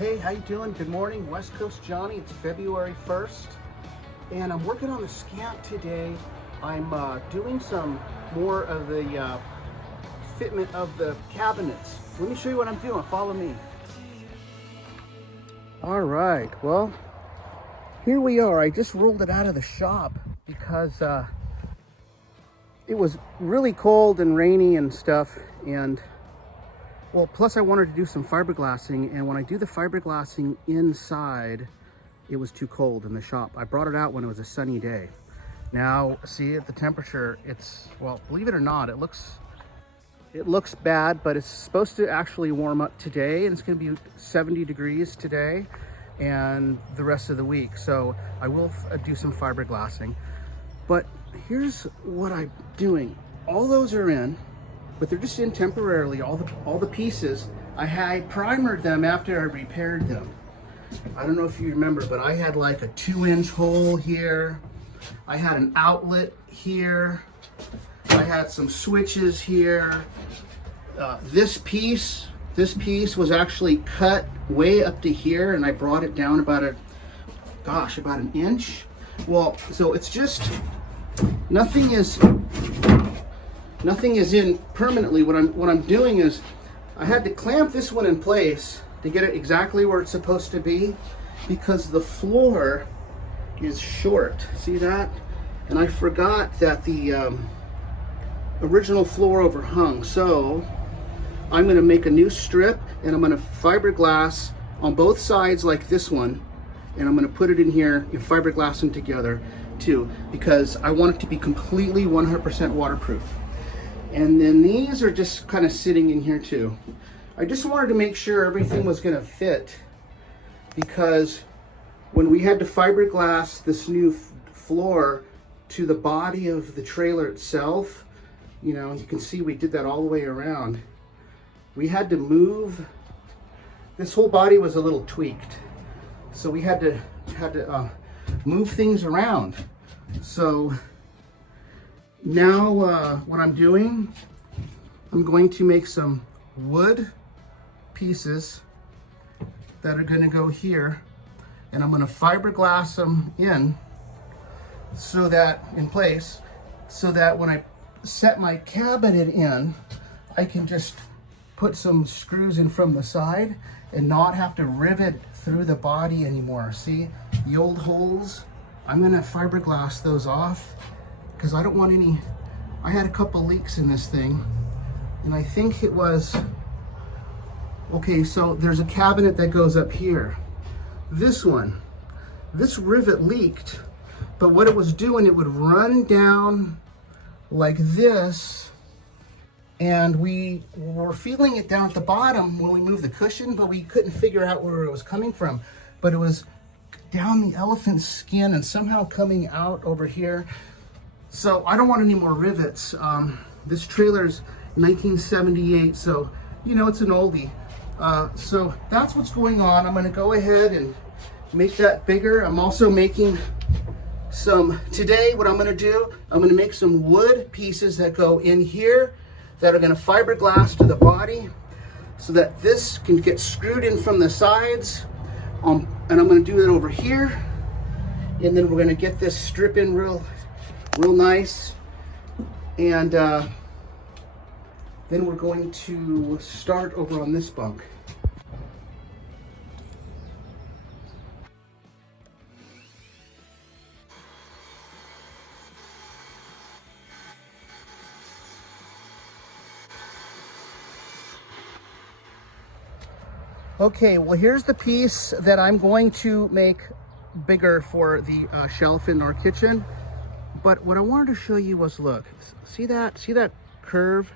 Hey, how you doing? Good morning, Westcoast Johnny. It's February 1st, and I'm working on the Scamp today. I'm doing some more of the fitment of the cabinets. Let me show you what I'm doing. Follow me. All right, well, here we are. I just rolled it out of the shop because it was really cold and rainy and stuff, and well, plus I wanted to do some fiberglassing, and when I do the fiberglassing inside, it was too cold in the shop. I brought it out when it was a sunny day. Now, see at the temperature, it's, well, believe it or not, it looks bad, but it's supposed to actually warm up today, and it's gonna be 70 degrees today and the rest of the week. So I will do some fiberglassing. But here's what I'm doing. All those are in, but they're just in temporarily, all the pieces. I had primered them after I repaired them. I don't know if you remember, but I had like a 2-inch hole here. I had an outlet here. I had some switches here. This piece was actually cut way up to here, and I brought it down about an inch. Well, so it's just, nothing is in permanently. What I'm doing is I had to clamp this one in place to get it exactly where it's supposed to be, because the floor is short. See that? And I forgot that the original floor overhung. So I'm going to make a new strip, and I'm going to fiberglass on both sides like this one, and I'm going to put it in here and fiberglass them together too, because I want it to be completely 100% waterproof. And then these are just kind of sitting in here too. I just wanted to make sure everything was going to fit, because when we had to fiberglass this new floor to the body of the trailer itself, you know, you can see we did that all the way around. We had to move, this whole body was a little tweaked, so we had to move things around. So now what I'm doing, I'm going to make some wood pieces that are going to go here, and I'm going to fiberglass them in place, so that when I set my cabinet in, I can just put some screws in from the side and not have to rivet through the body anymore. See the old holes? I'm going to fiberglass those off, because I don't want any. I had a couple leaks in this thing, and I think it was, okay, so there's a cabinet that goes up here. This rivet leaked, but what it was doing, it would run down like this, and we were feeling it down at the bottom when we moved the cushion, but we couldn't figure out where it was coming from. But it was down the elephant's skin and somehow coming out over here. So I don't want any more rivets. This trailer's 1978, so you know, it's an oldie. So that's what's going on. I'm gonna go ahead and make that bigger. I'm also making today what I'm gonna do, I'm gonna make some wood pieces that go in here that are gonna fiberglass to the body, so that this can get screwed in from the sides. And I'm gonna do it over here, and then we're gonna get this strip in real nice, and then we're going to start over on this bunk. Okay, well, here's the piece that I'm going to make bigger for the shelf in our kitchen. But what I wanted to show you was, look, see that curve?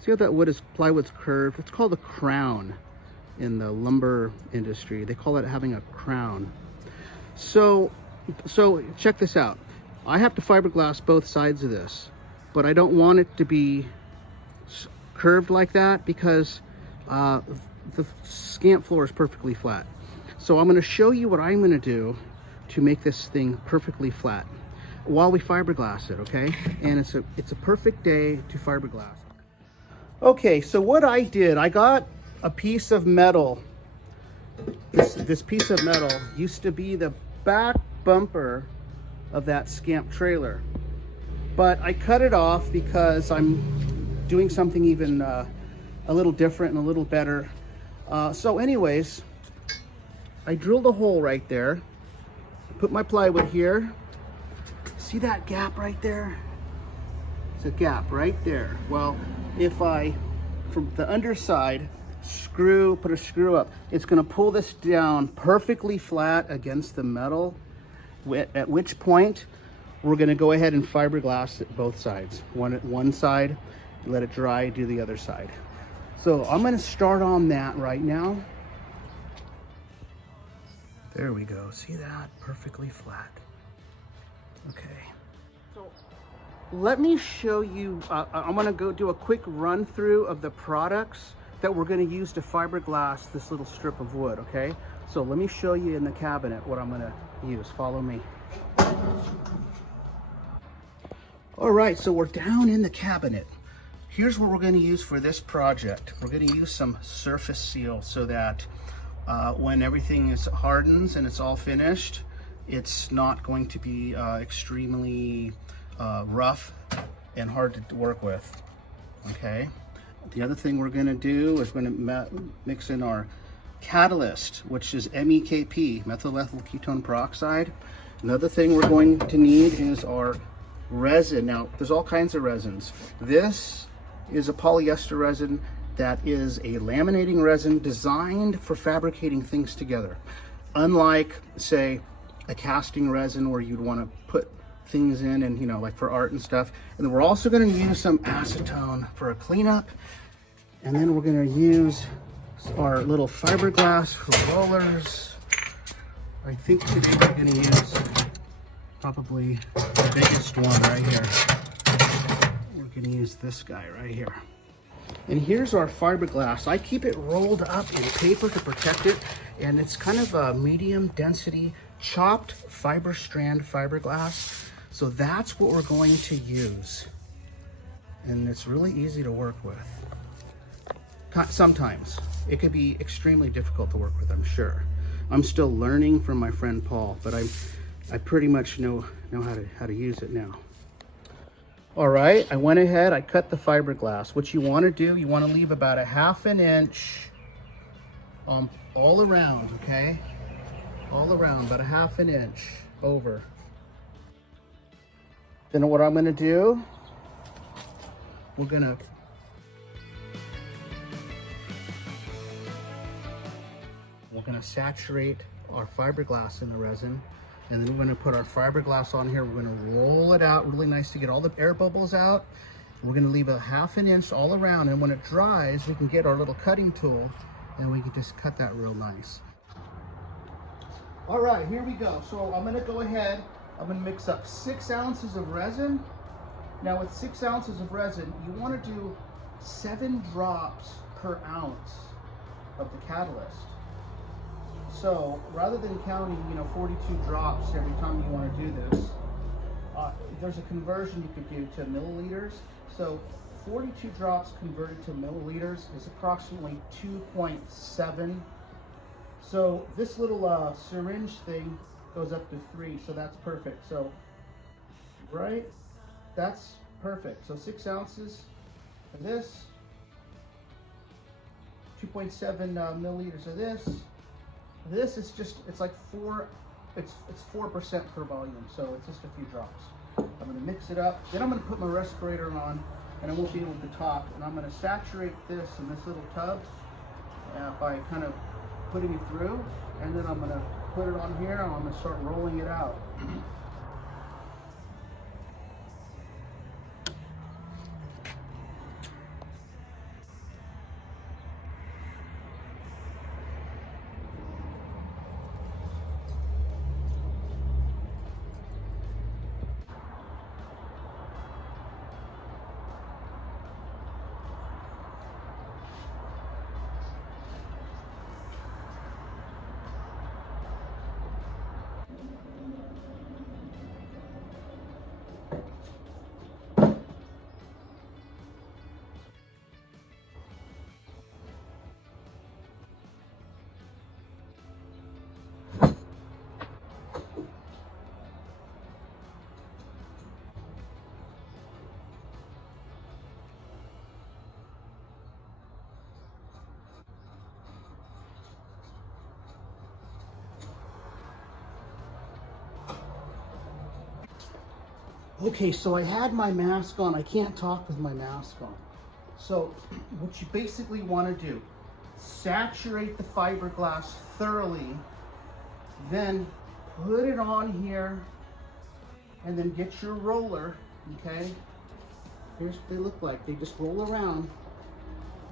See how that plywood's curved? It's called a crown in the lumber industry. They call it having a crown. So check this out. I have to fiberglass both sides of this, but I don't want it to be curved like that, because the Scamp floor is perfectly flat. So I'm going to show you what I'm going to do to make this thing perfectly flat while we fiberglass it, okay? And it's a perfect day to fiberglass. Okay, so what I did, I got a piece of metal This piece of metal used to be the back bumper of that Scamp trailer, but I cut it off because I'm doing something even a little different and a little better. So anyways, I drilled a hole right there, put my plywood here. See that gap right there? It's a gap right there. Well, if I, from the underside, put a screw up, it's gonna pull this down perfectly flat against the metal, at which point we're gonna go ahead and fiberglass it both sides. One side, let it dry, do the other side. So I'm gonna start on that right now. There we go, see that? Perfectly flat. Okay. So let me show you, I'm gonna go do a quick run through of the products that we're going to use to fiberglass this little strip of wood, okay? So let me show you in the cabinet what I'm going to use. Follow me. All right, so we're down in the cabinet. Here's what we're going to use for this project. We're going to use some surface seal so that when everything is hardens and it's all finished, it's not going to be extremely rough and hard to work with, okay? The other thing we're going to do is we're going to mix in our catalyst, which is MEKP, methyl ethyl ketone peroxide. Another thing we're going to need is our resin. Now, there's all kinds of resins. This is a polyester resin that is a laminating resin designed for fabricating things together. Unlike, say, a casting resin where you'd want to put things in and, you know, like for art and stuff. And then we're also going to use some acetone for a cleanup. And then we're going to use our little fiberglass for rollers. I think today we're going to use probably the biggest one right here. We're going to use this guy right here. And here's our fiberglass. I keep it rolled up in paper to protect it. And it's kind of a medium density chopped fiber strand fiberglass. So that's what we're going to use. And it's really easy to work with. Sometimes it could be extremely difficult to work with, I'm sure. I'm still learning from my friend Paul, but I pretty much know how to use it now. All right, I went ahead, I cut the fiberglass. What you want to do, you want to leave about a 1/2 inch all around, okay? All around, about a 1/2 inch over. Then what I'm going to do, we're going to saturate our fiberglass in the resin, and then we're going to put our fiberglass on here. We're going to roll it out really nice to get all the air bubbles out. We're going to leave a 1/2 inch all around, and when it dries, we can get our little cutting tool and we can just cut that real nice. All right, here we go. So I'm going to go ahead, I'm going to mix up 6 ounces of resin. Now with 6 ounces of resin, you want to do 7 drops per ounce of the catalyst. So rather than counting, 42 drops every time you want to do this, there's a conversion you could do to milliliters. So 42 drops converted to milliliters is approximately 2.7. So this little syringe thing goes up to 3, so that's perfect. So, right, that's perfect. So 6 ounces of this, 2.7 milliliters of this. This is just, it's like 4% per volume, so it's just a few drops. I'm gonna mix it up, then I'm gonna put my respirator on, and I won't be able to talk, and I'm gonna saturate this in this little tub by kind of putting it through, and then I'm gonna put it on here, and I'm gonna start rolling it out. Okay, so I had my mask on. I can't talk with my mask on. So what you basically want to do, saturate the fiberglass thoroughly, then put it on here, and then get your roller, okay? Here's what they look like. They just roll around,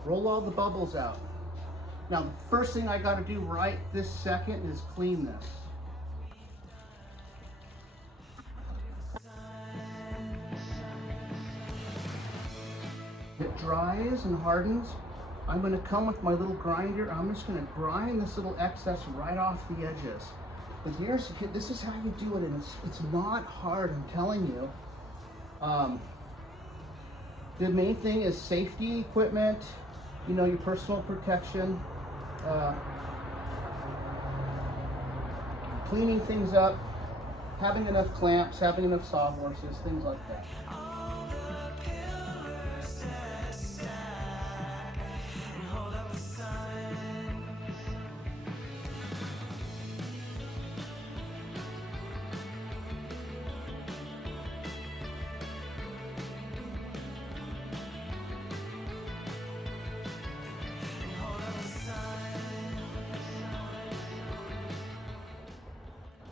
roll all the bubbles out. Now, the first thing I got to do right this second is clean this. It dries and hardens. I'm going to come with my little grinder. I'm just going to grind this little excess right off the edges. And this is how you do it, and it's not hard, I'm telling you. The main thing is safety equipment, you know, your personal protection, cleaning things up, having enough clamps, having enough sawhorses, things like that.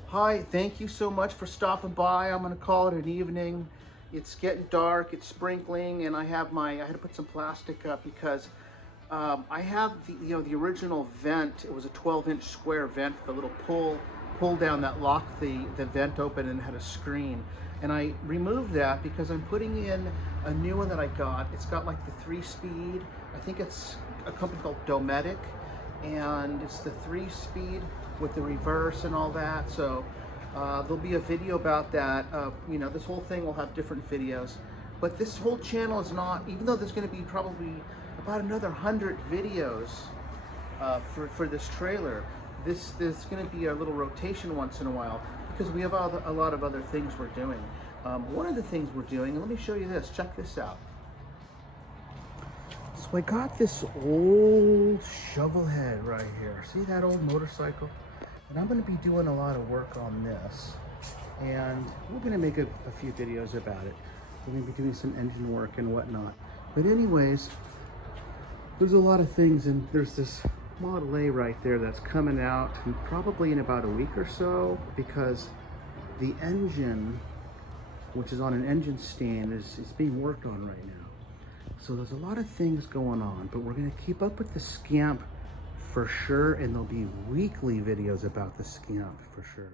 Hi, thank you so much for stopping by. I'm gonna call it an evening. It's getting dark, it's sprinkling, and I had to put some plastic up because I have the original vent. It was a 12-inch square vent with a little pull down that locked the vent open and had a screen. And I removed that because I'm putting in a new one that I got. It's got like the 3-speed. I think it's a company called Dometic, and it's the 3-speed with the reverse and all that. So there'll be a video about that. You know, this whole thing will have different videos, but this whole channel is not, even though there's going to be probably about another 100 videos for this trailer, there's going to be a little rotation once in a while because we have a lot of other things we're doing. One of the things we're doing, and let me show you this, check this out. So I got this old shovel head right here. See that old motorcycle? And I'm going to be doing a lot of work on this. And we're going to make a few videos about it. We're going to be doing some engine work and whatnot. But anyways, there's a lot of things, and there's this Model A right there that's coming out probably in about a week or so, because the engine, which is on an engine stand, is being worked on right now. So there's a lot of things going on, but we're going to keep up with the Scamp for sure, and there'll be weekly videos about the Scamp for sure.